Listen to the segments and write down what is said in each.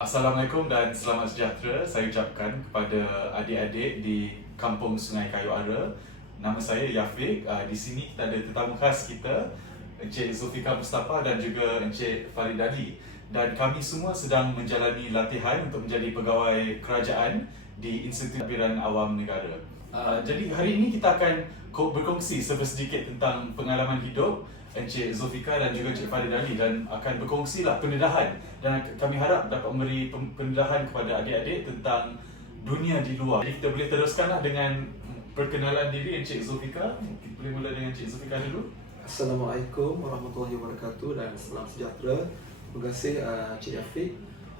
Assalamualaikum dan selamat sejahtera saya ucapkan kepada adik-adik di Kampung Sungai Kayu Ara. Nama saya Yafiq. Di sini kita ada tetamu khas kita, Encik Zulfikar Mustafa dan juga Encik Farid Ali. Dan kami semua sedang menjalani latihan untuk menjadi pegawai kerajaan di Institut Tadbiran Awam Negara. Jadi hari ini kita akan berkongsi sedikit tentang pengalaman hidup Encik Zulfikar dan juga Encik Farid Ali dan akan berkongsilah pendedahan, dan kami harap dapat memberi pendedahan kepada adik-adik tentang dunia di luar. Jadi kita boleh teruskanlah dengan perkenalan diri Encik Zulfikar. Kita boleh mula dengan Encik Zulfikar dulu. Assalamualaikum warahmatullahi wabarakatuh dan salam sejahtera. Terima kasih Encik Yafiq.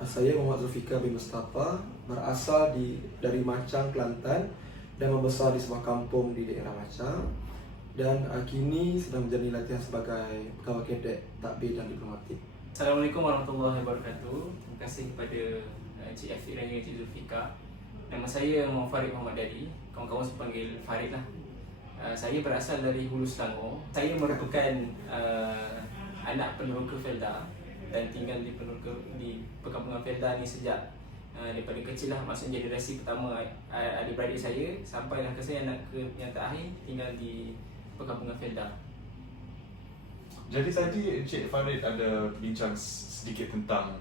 Saya Muhammad Zulfikar bin Mustafa, berasal dari Macang, Kelantan dan membesar di sebuah kampung di daerah Macang, dan kini sedang menjalani latihan sebagai pegawai kadet takbir dan diplomatik. Assalamualaikum warahmatullahi wabarakatuh. Terima kasih kepada Encik Yafiq dan Encik Zulfikar. Nama saya Muhammad Farid Muhammad Dali. Kawan-kawan saya panggil Farid lah. Saya berasal dari Hulu Selangor. Saya merupakan anak peneroka Felda dan tinggal di perkampungan Felda ni sejak daripada kecil lah. Maksudnya generasi pertama adik-beradik saya sampailah ke saya anak yang terakhir tinggal di perkampungan Felda. Jadi tadi Encik Farid ada bincang sedikit tentang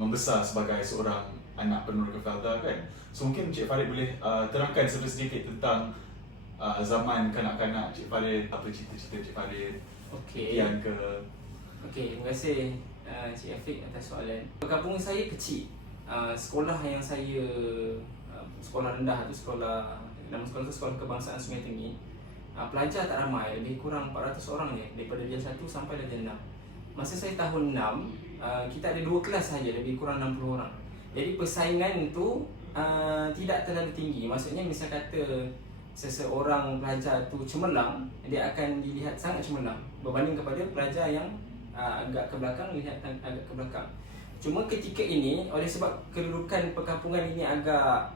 membesar sebagai seorang anak peneroka Felda kan. So mungkin Encik Farid boleh terangkan sedikit tentang zaman kanak-kanak Encik Farid, apa cita-cita Encik Farid, impian ke? Okey, terima kasih Encik Yafiq atas soalan. Perkampungan saya kecil. Sekolah yang saya sekolah rendah tu, nama sekolah tu Sekolah Kebangsaan Sungai Tenggin. Pelajar tak ramai, lebih kurang 400 orang je daripada darjah 1 sampai darjah 6. Masa saya tahun 6, kita ada 2 kelas saja, lebih kurang 60 orang. Jadi persaingan tu tidak terlalu tinggi. Maksudnya misal kata seseorang pelajar tu cemerlang, dia akan dilihat sangat cemerlang berbanding kepada pelajar yang agak ke belakang, lihat agak ke belakang. Cuma ketika ini, oleh sebab kedudukan perkampungan ini agak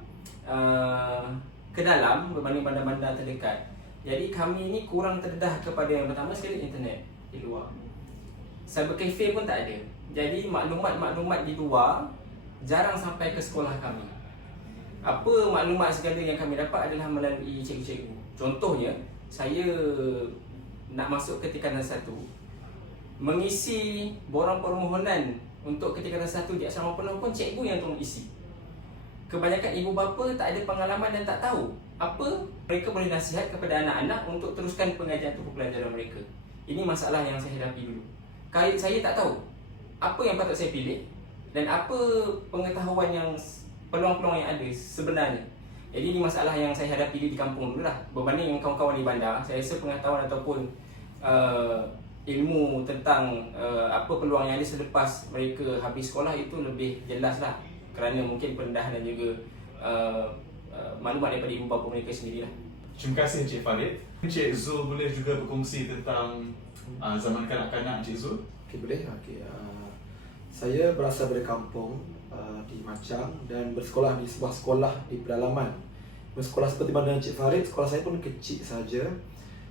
ke dalam berbanding bandar-bandar terdekat, jadi kami ni kurang terdedah kepada yang pertama sekali internet di luar. Cyber cafe pun tak ada. Jadi maklumat-maklumat di luar jarang sampai ke sekolah kami. Apa maklumat segala yang kami dapat adalah melalui cikgu-cikgu. Contohnya, saya nak masuk ke tingkatan 1, mengisi borang permohonan untuk ke tingkatan 1 di asrama penuh pun cikgu yang tolong isi. Kebanyakan ibu bapa tak ada pengalaman dan tak tahu apa mereka boleh nasihat kepada anak-anak untuk teruskan pengajian atau pelajaran mereka. Ini masalah yang saya hadapi dulu. Saya tak tahu apa yang patut saya pilih dan apa pengetahuan yang peluang-peluang yang ada sebenarnya. Jadi ini masalah yang saya hadapi di kampung dulu lah. Berbanding dengan kawan-kawan di bandar, saya rasa pengetahuan ataupun ilmu tentang apa peluang yang ada selepas mereka habis sekolah itu lebih jelas lah, kerana mungkin pendedahan dan juga maklumat daripada ibu bapa mereka sendirilah. Terima kasih Encik Farid. Encik Zul boleh juga berkongsi tentang zaman kanak-kanak Encik Zul? Okey, boleh. Saya berasal dari kampung di Macang dan bersekolah di sebuah sekolah di pedalaman. Bersekolah seperti mana Encik Farid, sekolah saya pun kecil saja.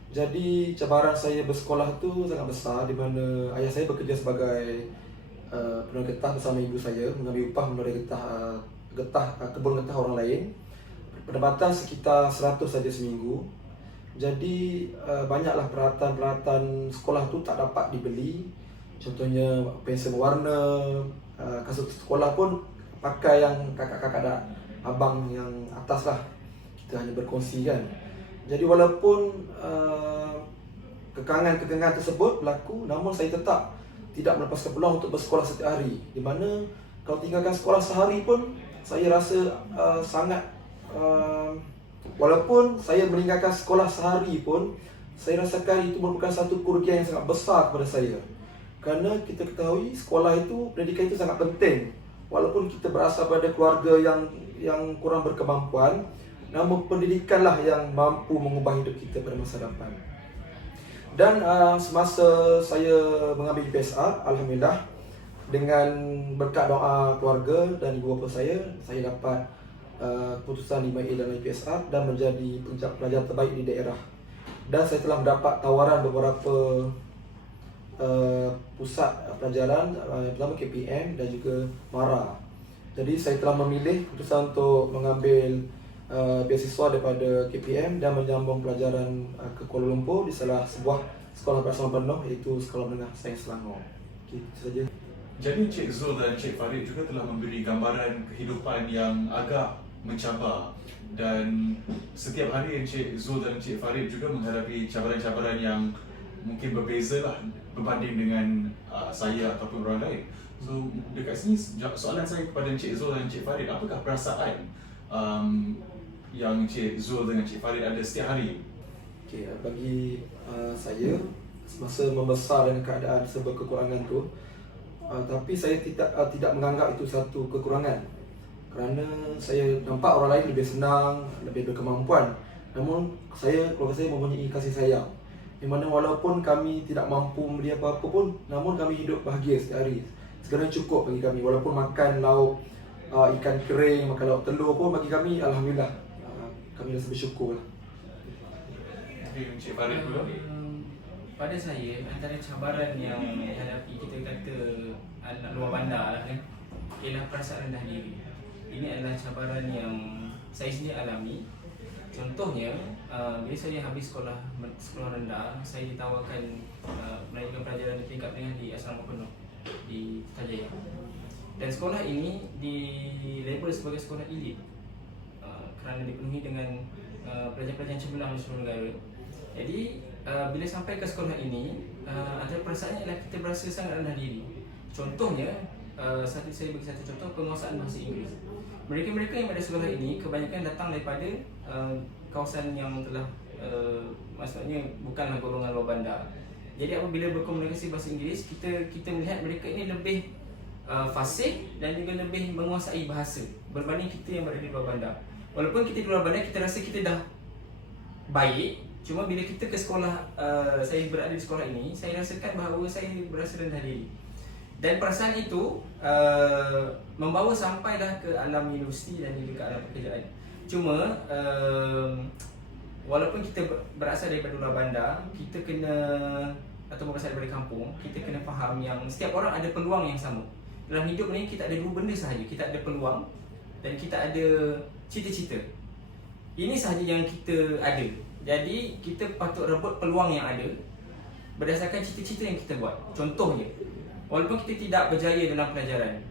Jadi cabaran saya bersekolah tu sangat besar, di mana ayah saya bekerja sebagai penuai getah bersama ibu saya, mengambil upah menuai kebun getah orang lain. Pendapatan sekitar 100 saja seminggu. Jadi banyaklah peralatan sekolah tu tak dapat dibeli. Contohnya pensel berwarna, kasut sekolah pun pakai yang kakak-kakak dan abang yang atas lah. Kita hanya berkongsi kan. Jadi walaupun kekangan-kekangan tersebut berlaku, namun saya tetap tidak melepaskan peluang untuk bersekolah setiap hari. Di mana kalau tinggalkan sekolah sehari pun, saya rasa sangat walaupun saya meninggalkan sekolah sehari pun, saya rasakan itu merupakan satu kerugian yang sangat besar kepada saya. Kerana kita ketahui sekolah itu, pendidikan itu sangat penting. Walaupun kita berasal pada keluarga yang kurang berkemampuan, namun pendidikanlah yang mampu mengubah hidup kita pada masa depan. Dan semasa saya mengambil PSR, alhamdulillah, dengan berkat doa keluarga dan ibu bapa saya dapat keputusan 5A dalam PSR dan menjadi pelajar terbaik di daerah. Dan saya telah mendapat tawaran beberapa pusat pelajaran, yang pertama KPM dan juga MARA. Jadi saya telah memilih keputusan untuk mengambil beasiswa daripada KPM dan menyambung pelajaran ke Kuala Lumpur di salah sebuah sekolah berasaman penuh, iaitu Sekolah Menengah Sains Selangor. Itu saja. Jadi Encik Zul dan Encik Farid juga telah memberi gambaran kehidupan yang agak mencabar, dan setiap hari Encik Zul dan Encik Farid juga menghadapi cabaran-cabaran yang mungkin berbeza lah berbanding dengan saya ataupun orang lain. So dekat sini soalan saya kepada Encik Zul dan Encik Farid, apakah perasaan yang Encik Zul dengan Encik Farid ada setiap hari? Okay, bagi saya, semasa membesar dengan keadaan serba kekurangan tu, tapi saya tidak menganggap itu satu kekurangan, kerana saya nampak orang lain lebih senang, lebih berkemampuan. Namun keluarga saya mempunyai kasih sayang, di mana walaupun kami tidak mampu membeli apa-apa pun, namun kami hidup bahagia setiap hari. Segala cukup bagi kami, walaupun makan lauk ikan kering, makan lauk telur pun bagi kami, alhamdulillah, kami rasa bersyukur lah. Okay, Encik Farid pula. Pada saya, antara cabaran yang dihadapi, kita kata anak luar bandar lah kan, ialah perasaan rendah diri. Ini adalah cabaran yang saya sendiri alami. Contohnya, bila saya habis sekolah rendah, saya ditawarkan melanjutkan pelajaran tingkat menengah di asrama penuh di Putrajaya. Dan sekolah ini dilabel sebagai sekolah elit kerana dipenuhi dengan pelajar-pelajar cemerlang di seluruh negara. Jadi bila sampai ke sekolah ini, antara perasaannya adalah kita berasa sangat rendah diri. Contohnya, saya bagi satu contoh, penguasaan bahasa Inggeris. Mereka-mereka yang pada sekolah ini kebanyakan datang daripada kawasan yang telah maksudnya bukanlah golongan luar bandar. Jadi apabila berkomunikasi bahasa Inggeris, kita melihat mereka ini lebih fasih dan juga lebih menguasai bahasa berbanding kita yang berada di luar bandar. Walaupun kita di luar bandar, kita rasa kita dah baik, cuma bila kita ke sekolah, saya berada di sekolah ini, saya rasakan bahawa saya berasa rendah diri. Dan perasaan itu membawa sampailah ke alam universiti dan juga ke alam pekerjaan. Cuma walaupun kita berasal daripada luar bandar, kita kena, atau berasal daripada kampung, kita kena faham yang setiap orang ada peluang yang sama. Dalam hidup ni kita ada dua benda sahaja, kita ada peluang dan kita ada cita-cita. Ini sahaja yang kita ada. Jadi kita patut rebut peluang yang ada berdasarkan cita-cita yang kita buat. Contohnya, walaupun kita tidak berjaya dalam pelajaran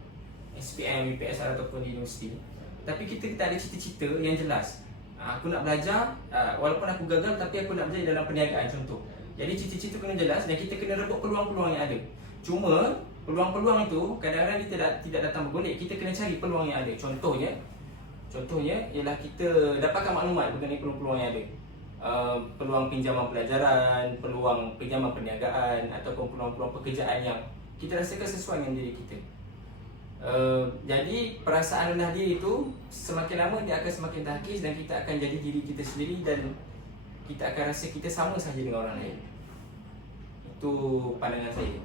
SPM, UPSR ataupun di universiti, tapi kita ada cita-cita yang jelas. Aku nak belajar, walaupun aku gagal, tapi aku nak belajar dalam perniagaan, contoh. Jadi cita-cita kena jelas dan kita kena rebut peluang-peluang yang ada. Cuma peluang-peluang itu kadang-kadang kita tidak datang bergolek. Kita kena cari peluang yang ada. Contohnya ialah kita dapatkan maklumat mengenai peluang-peluang yang ada. Peluang pinjaman pelajaran, peluang pinjaman perniagaan ataupun peluang-peluang pekerjaan yang kita rasakan sesuai dengan diri kita. Jadi perasaan rendah diri itu semakin lama dia akan semakin terkikis dan kita akan jadi diri kita sendiri dan kita akan rasa kita sama sahaja dengan orang lain. Itu pandangan saya.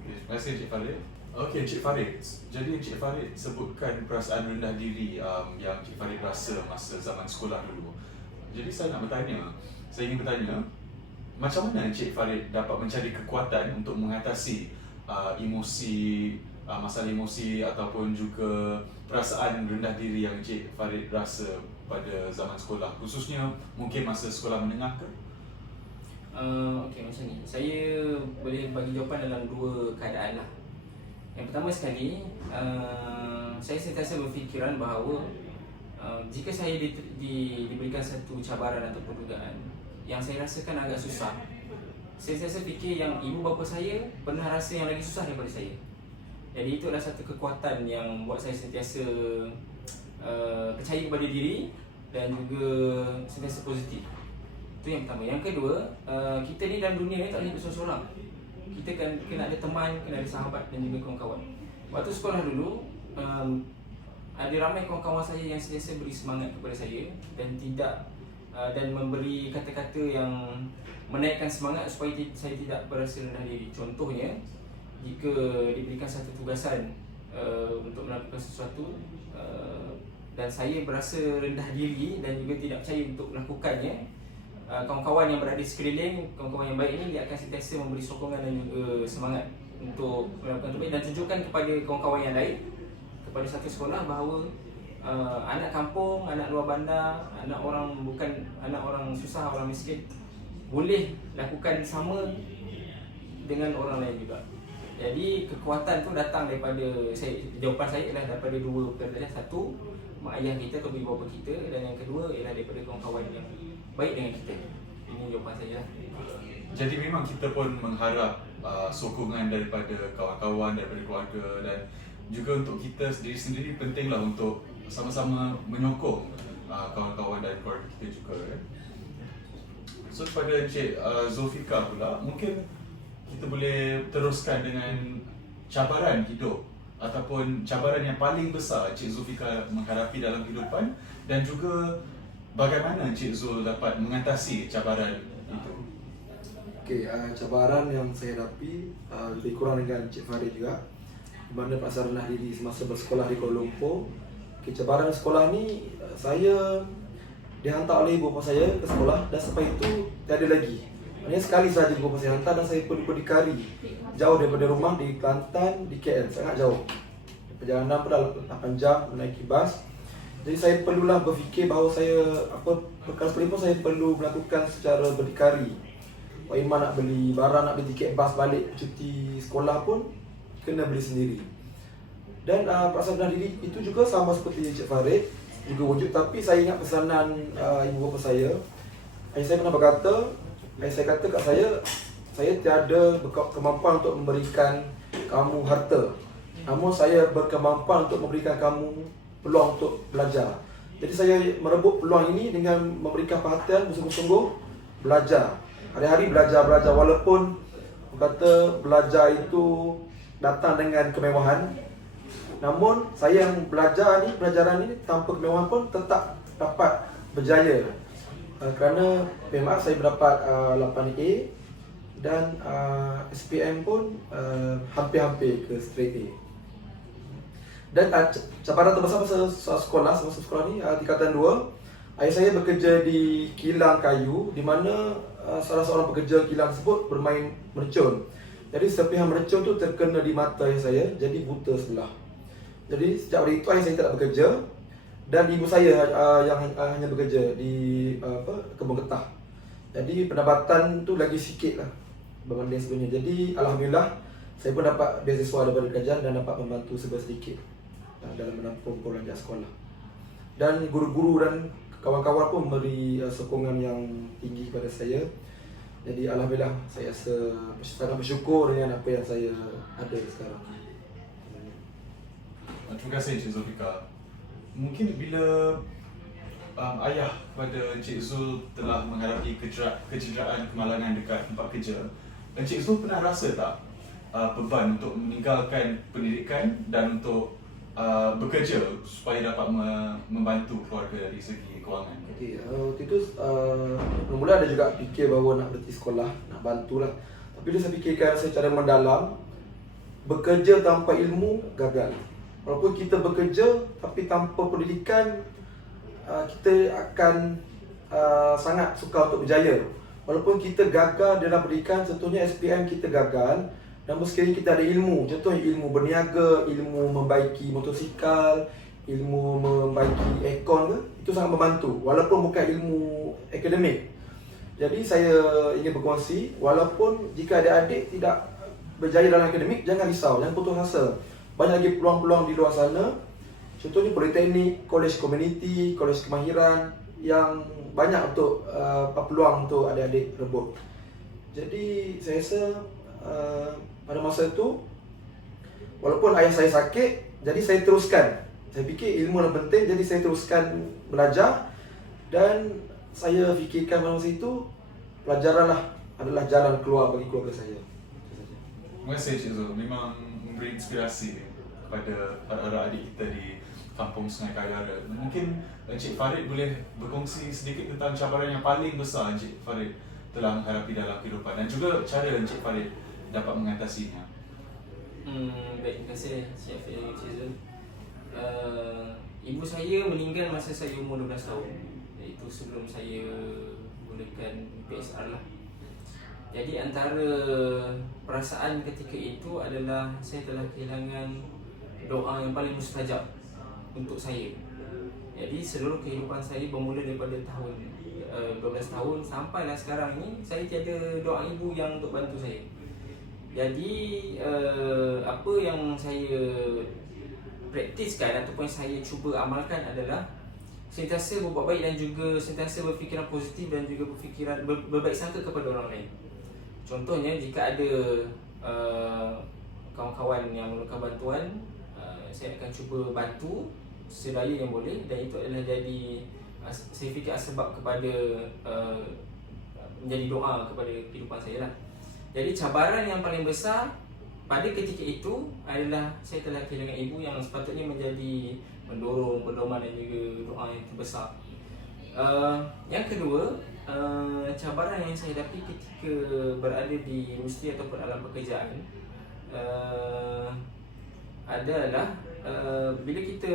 Okay, terima kasih Encik Farid. Okey, Encik Farid. Jadi Encik Farid sebutkan perasaan rendah diri yang Encik Farid rasa masa zaman sekolah dulu. Jadi saya ingin bertanya, macam mana Encik Farid dapat mencari kekuatan untuk mengatasi masalah emosi ataupun juga perasaan rendah diri yang Encik Farid rasa pada zaman sekolah, khususnya mungkin masa sekolah menengah ke? Okey, macam ni. Saya boleh bagi jawapan dalam dua keadaan lah. Yang pertama sekali, saya sentiasa berfikiran bahawa jika saya diberikan satu cabaran ataupun dugaan yang saya rasakan agak susah, saya sentiasa fikir yang ibu bapa saya pernah rasa yang lagi susah daripada saya. Jadi itu adalah satu kekuatan yang buat saya sentiasa percaya kepada diri dan juga sentiasa positif. Itu yang pertama. Yang kedua, kita ni dalam dunia ni tak boleh bersorang-sorang. Kita kena ada teman, kena ada sahabat dan juga kawan-kawan. Waktu sekolah dulu, ada ramai kawan-kawan saya yang sentiasa beri semangat kepada saya dan memberi kata-kata yang menaikkan semangat supaya saya tidak berasa rendah diri. Contohnya, jika diberikan satu tugasan untuk melakukan sesuatu dan saya berasa rendah diri dan juga tidak percaya untuk melakukannya, kawan-kawan yang berada di sekeliling, kawan-kawan yang baik ini, dia akan sentiasa memberi sokongan dan juga semangat untuk melakukan terbaik dan tunjukkan kepada kawan-kawan yang lain, kepada satu sekolah bahawa anak kampung, anak luar bandar, anak orang susah, orang miskin boleh lakukan sama dengan orang lain juga. Jadi kekuatan tu datang daripada jawapan saya ialah daripada dua perkara. Satu, mak ayah kita atau ibu bapa kita, dan yang kedua ialah daripada kawan-kawan yang baik dengan kita. Ini jawapan saya. Jadi memang kita pun mengharap sokongan daripada kawan-kawan, daripada keluarga, dan juga untuk kita sendiri pentinglah untuk sama-sama menyokong kawan-kawan dan keluarga kita juga kan. So kepada Encik Zulfika pula, mungkin kita boleh teruskan dengan cabaran hidup ataupun cabaran yang paling besar Encik Zulfika menghadapi dalam kehidupan, dan juga bagaimana Encik Zul dapat mengatasi cabaran itu. Okey, cabaran yang saya hadapi lebih kurang dengan Encik Farid juga, di mana perasaan rendah diri semasa bersekolah di Kuala Lumpur. Okey, cabaran sekolah ni, saya dihantar oleh ibu bapa saya ke sekolah dan sampai itu tiada lagi. Maknanya sekali sahaja ibu bapa saya hantar dan saya perlu berdikari jauh daripada rumah di Kelantan, di KL, sangat jauh. Perjalanan pun dah 8 jam menaiki bas. Jadi saya perlulah berfikir bahawa saya perkara sekalipun saya perlu melakukan secara berdikari. Pak Iman nak beli barang, nak beli tiket bas balik cuti sekolah pun kena beli sendiri. Dan perasaan rendah diri itu juga sama seperti Encik Farid, juga wujud, tapi saya ingat pesanan ibu bapa saya. Ayah saya pernah berkata, ayah saya kata kat saya tiada kemampuan untuk memberikan kamu harta, namun saya berkemampuan untuk memberikan kamu peluang untuk belajar. Jadi saya merebut peluang ini dengan memberikan perhatian bersungguh-sungguh belajar. Hari-hari belajar, walaupun kata belajar itu datang dengan kemewahan, namun saya yang pelajaran ini tanpa kemewahan pun tetap dapat berjaya. Kerana memang saya mendapat 8A dan SPM pun hampir-hampir ke straight A. Dan cabaran terbesar semasa sekolah ni, tingkatan 2, ayah saya bekerja di kilang kayu, di mana salah seorang pekerja kilang tersebut bermain mercun. Jadi serpihan mercun tu terkena di mata ayah saya, jadi buta sebelah. Jadi sejak hari itu ayah saya tidak bekerja, dan ibu saya yang hanya bekerja di kebun getah. Jadi pendapatan tu lagi sikit lah berbanding sebelumnya. Jadi alhamdulillah saya pun dapat beasiswa daripada kerajaan dan dapat membantu sedikit dalam menampung belanja sekolah. Dan guru-guru dan kawan-kawan pun memberi sokongan yang tinggi kepada saya. Jadi alhamdulillah saya sangat bersyukur dengan apa yang saya ada sekarang. Terima kasih Encik Zulfika. Mungkin bila ayah kepada Encik Zul telah menghadapi kecederaan kemalangan dekat tempat kerja, Encik Zul pernah rasa tak beban untuk meninggalkan pendidikan dan untuk bekerja supaya dapat membantu keluarga dari segi kewangan? Okey, waktu itu mula ada juga fikir bahawa nak berhenti sekolah, nak bantulah. Tapi bila saya fikirkan secara mendalam, bekerja tanpa ilmu gagal. Walaupun kita bekerja tapi tanpa pendidikan, kita akan sangat sukar untuk berjaya. Walaupun kita gagal dalam pendidikan, contohnya SPM kita gagal, namun sekiranya kita ada ilmu, contohnya ilmu berniaga, ilmu membaiki motosikal, ilmu membaiki aircon ke, itu sangat membantu walaupun bukan ilmu akademik. Jadi saya ingin berkongsi, walaupun jika adik-adik tidak berjaya dalam akademik, jangan risau, jangan putus asa. Banyak lagi peluang-peluang di luar sana. Contohnya politeknik, kolej komuniti, kolej kemahiran yang banyak untuk peluang untuk adik-adik rebut. Jadi saya rasa pada masa itu, walaupun ayah saya sakit, jadi saya teruskan. Saya fikir ilmu yang penting, jadi saya teruskan belajar. Dan saya fikirkan pada masa itu, pelajaranlah adalah jalan keluar bagi keluarga saya. Terima kasih Encik Zul, memang memberi inspirasi kepada para adik kita di Kampung Sungai Kayu. Mungkin Encik Farid boleh berkongsi sedikit tentang cabaran yang paling besar Encik Farid telah menghadapi dalam kehidupan dan juga cara Encik Farid dapat mengatasinya. Baik, terima kasih Encik Zul. Ibu saya meninggal masa saya umur 12 tahun, iaitu sebelum saya mulakan PSR lah. Jadi antara perasaan ketika itu adalah saya telah kehilangan doa yang paling mustajab untuk saya. Jadi seluruh kehidupan saya bermula daripada tahun 12 tahun sampailah sekarang ni, saya tiada doa ibu yang untuk bantu saya. Jadi apa yang saya praktiskan ataupun saya cuba amalkan adalah sentiasa berbuat baik dan juga sentiasa berfikiran positif dan juga berfikiran berbaik sangka kepada orang lain. Contohnya jika ada kawan-kawan yang memerlukan bantuan, saya akan cuba bantu sedaya yang boleh, dan itu adalah jadi saya fikir sebab kepada menjadi doa kepada kehidupan saya lah. Jadi cabaran yang paling besar pada ketika itu adalah saya telah kehilangan ibu yang sepatutnya menjadi mendorong, pedoman dan juga doa yang terbesar. Yang kedua, cabaran yang saya hadapi ketika berada di industri ataupun alam pekerjaan adalah bila kita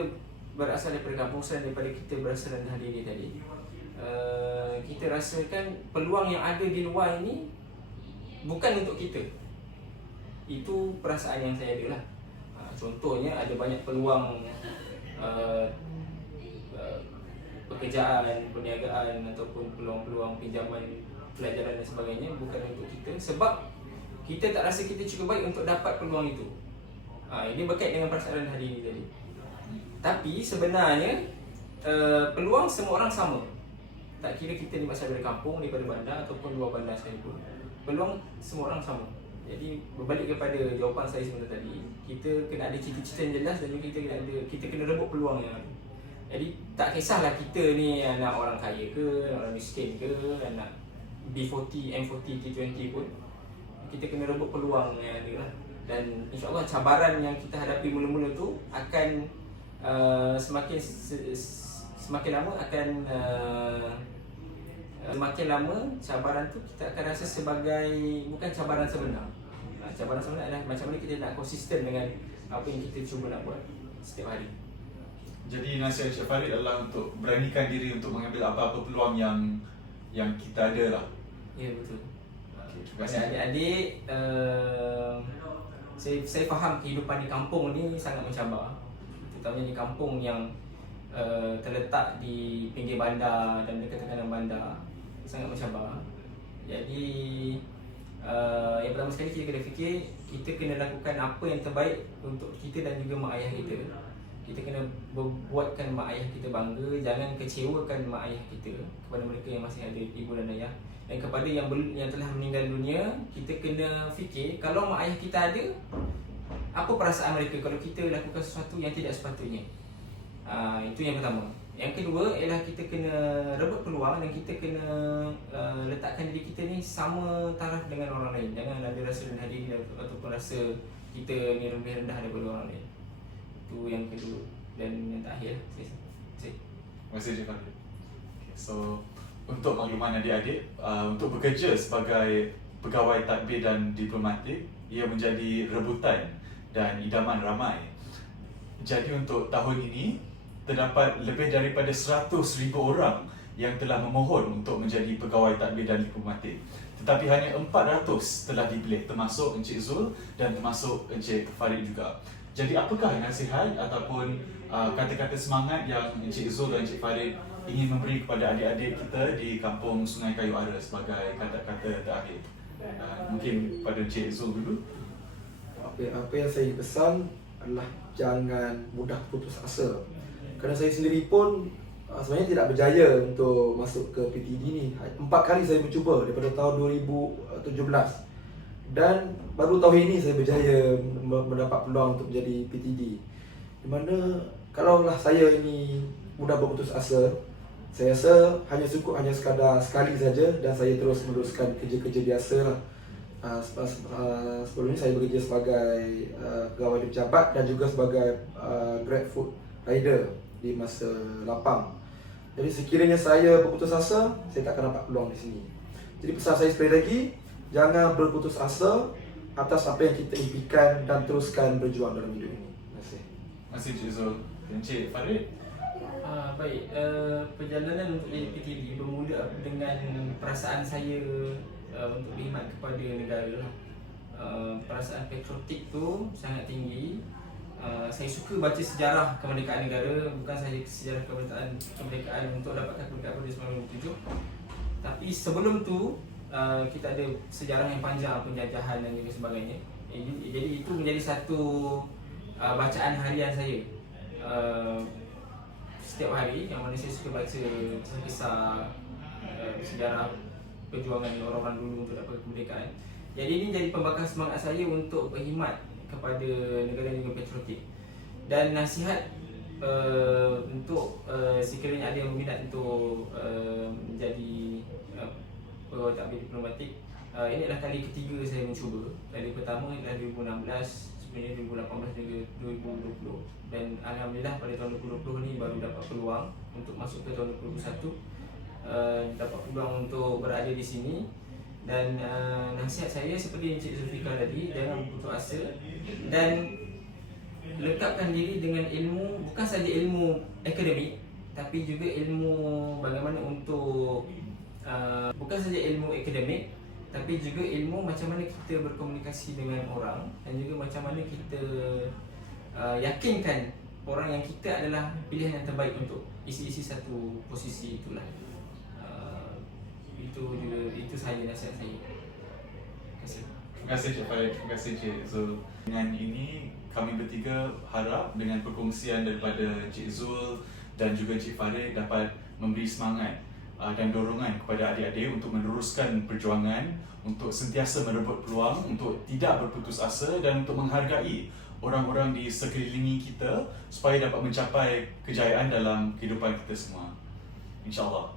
berasal daripada kampung selain daripada kita berasal rendah diri tadi, kita rasakan peluang yang ada di luar ini bukan untuk kita. Itu perasaan yang saya ada lah. Contohnya ada banyak peluang pekerjaan, perniagaan ataupun peluang-peluang pinjaman pelajaran dan sebagainya bukan untuk kita, sebab kita tak rasa kita cukup baik untuk dapat peluang itu. Ini berkait dengan perasaan hari ini tadi. Tapi sebenarnya peluang semua orang sama. Tak kira kita ni berasal dari kampung, daripada bandar ataupun luar bandar sekalipun, peluang semua orang sama. Jadi berbalik kepada jawapan saya sebentar tadi, kita kena ada cita-cita yang jelas dan juga kita kena rebut peluang yang ada. Jadi tak kisahlah kita ni anak orang kaya ke, orang miskin ke, anak B40, M40, T20 pun, kita kena rebut peluang yang ada lah. Dan insyaAllah cabaran yang kita hadapi mula-mula tu akan semakin lama akan semakin lama cabaran tu kita akan rasa sebagai bukan cabaran sebenar. Cabaran sebenar adalah macam mana kita nak konsisten dengan apa yang kita cuba nak buat setiap hari. Jadi nasihat Encik Farid adalah untuk beranikan diri untuk mengambil apa-apa peluang yang kita ada lah. Ya, betul. Okay, terima kasih. Adik-adik, saya faham kehidupan di kampung ni sangat mencabar. Terutamanya di kampung yang terletak di pinggir bandar dan dekat tekanan bandar, sangat mencabar. Jadi yang pertama sekali kita kena fikir, kita kena lakukan apa yang terbaik untuk kita dan juga mak ayah kita. Kita kena buatkan mak ayah kita bangga, jangan kecewakan mak ayah kita kepada mereka yang masih ada ibu dan ayah. Dan kepada yang telah meninggal dunia, kita kena fikir kalau mak ayah kita ada, apa perasaan mereka kalau kita lakukan sesuatu yang tidak sepatutnya. Itu yang pertama. Yang kedua ialah kita kena rebut peluang dan kita kena letakkan diri kita ni sama taraf dengan orang lain. Jangan ada rasa rendah diri ataupun rasa kita ni lebih rendah daripada orang lain. Itu yang kedua. Dan yang terakhir, Terima kasih Encik Farid. So untuk makluman adik-adik, untuk bekerja sebagai pegawai tadbir dan diplomatik, ia menjadi rebutan dan idaman ramai. Jadi untuk tahun ini, terdapat lebih daripada 100,000 orang yang telah memohon untuk menjadi pegawai tadbir dan diplomatik. Tetapi hanya 400 telah dipilih, termasuk Encik Zul dan termasuk Encik Farid juga. Jadi apakah nasihat ataupun kata-kata semangat yang Encik Zul dan Encik Farid ingin memberi kepada adik-adik kita di kampung Sungai Kayu Ara sebagai kata-kata terakhir? Mungkin pada Encik Zul dulu. Apa yang saya pesan adalah jangan mudah putus asa. Kerana saya sendiri pun sebenarnya tidak berjaya untuk masuk ke PTD ni. 4 kali saya mencuba daripada tahun 2017. Dan baru tahun ini saya berjaya mendapat peluang untuk menjadi PTD. Di mana kalaulah saya ini mudah berputus asa, saya rasa hanya sekadar sekali saja dan saya terus meneruskan kerja-kerja biasa lah. Sebelum ini saya bekerja sebagai pegawai di pejabat dan juga sebagai Grab Food Rider di masa lapang. Jadi sekiranya saya berputus asa, saya tak akan dapat peluang di sini. Jadi pesan saya sekali lagi, jangan berputus asa atas apa yang kita impikan dan teruskan berjuang dalam hidup ini. Terima kasih. Terima kasih Encik Zul. Encik Farid. Baik, perjalanan untuk jadi PTD bermula dengan perasaan saya untuk berkhidmat kepada negara lah. Perasaan patriotik tu sangat tinggi. Saya suka baca sejarah kemerdekaan negara, bukan sahaja sejarah kemerdekaan untuk dapatkan kemerdekaan pada 1947. Tapi sebelum tu kita ada sejarah yang panjang, penjajahan dan juga sebagainya. Jadi itu menjadi satu bacaan harian saya. Setiap hari yang mana saya suka baca kisah-kisah sejarah perjuangan orang-orang dulu untuk dapat kemerdekaan. Jadi ini jadi pembakar semangat saya untuk berkhidmat kepada negara dan juga patriotik. Dan nasihat untuk sekiranya ada yang berminat untuk menjadi pegawai tadbir diplomatik, ini adalah kali ketiga saya mencuba. Kali pertama adalah 2016, sebenarnya 2018 dan 2020. Dan alhamdulillah pada tahun 2020 ni baru dapat peluang untuk masuk ke tahun 2021, dapat peluang untuk berada di sini. Dan nasihat saya seperti Encik Zulfikar tadi, jangan berputus asa dan lekapkan diri dengan ilmu, bukan saja ilmu akademik tapi juga ilmu bagaimana untuk bukan saja ilmu akademik tapi juga ilmu macam mana kita berkomunikasi dengan orang dan juga macam mana kita yakinkan orang yang kita adalah pilihan yang terbaik untuk isi satu posisi itulah. Itu sahaja nasihat saya. Terima kasih. Terima kasih Cik Farid, terima kasih Cik Zul. Dengan ini kami bertiga harap dengan perkongsian daripada Cik Zul dan juga Cik Farid dapat memberi semangat dan dorongan kepada adik-adik untuk meneruskan perjuangan, untuk sentiasa merebut peluang, untuk tidak berputus asa dan untuk menghargai orang-orang di sekelilingi kita supaya dapat mencapai kejayaan dalam kehidupan kita semua. InsyaAllah.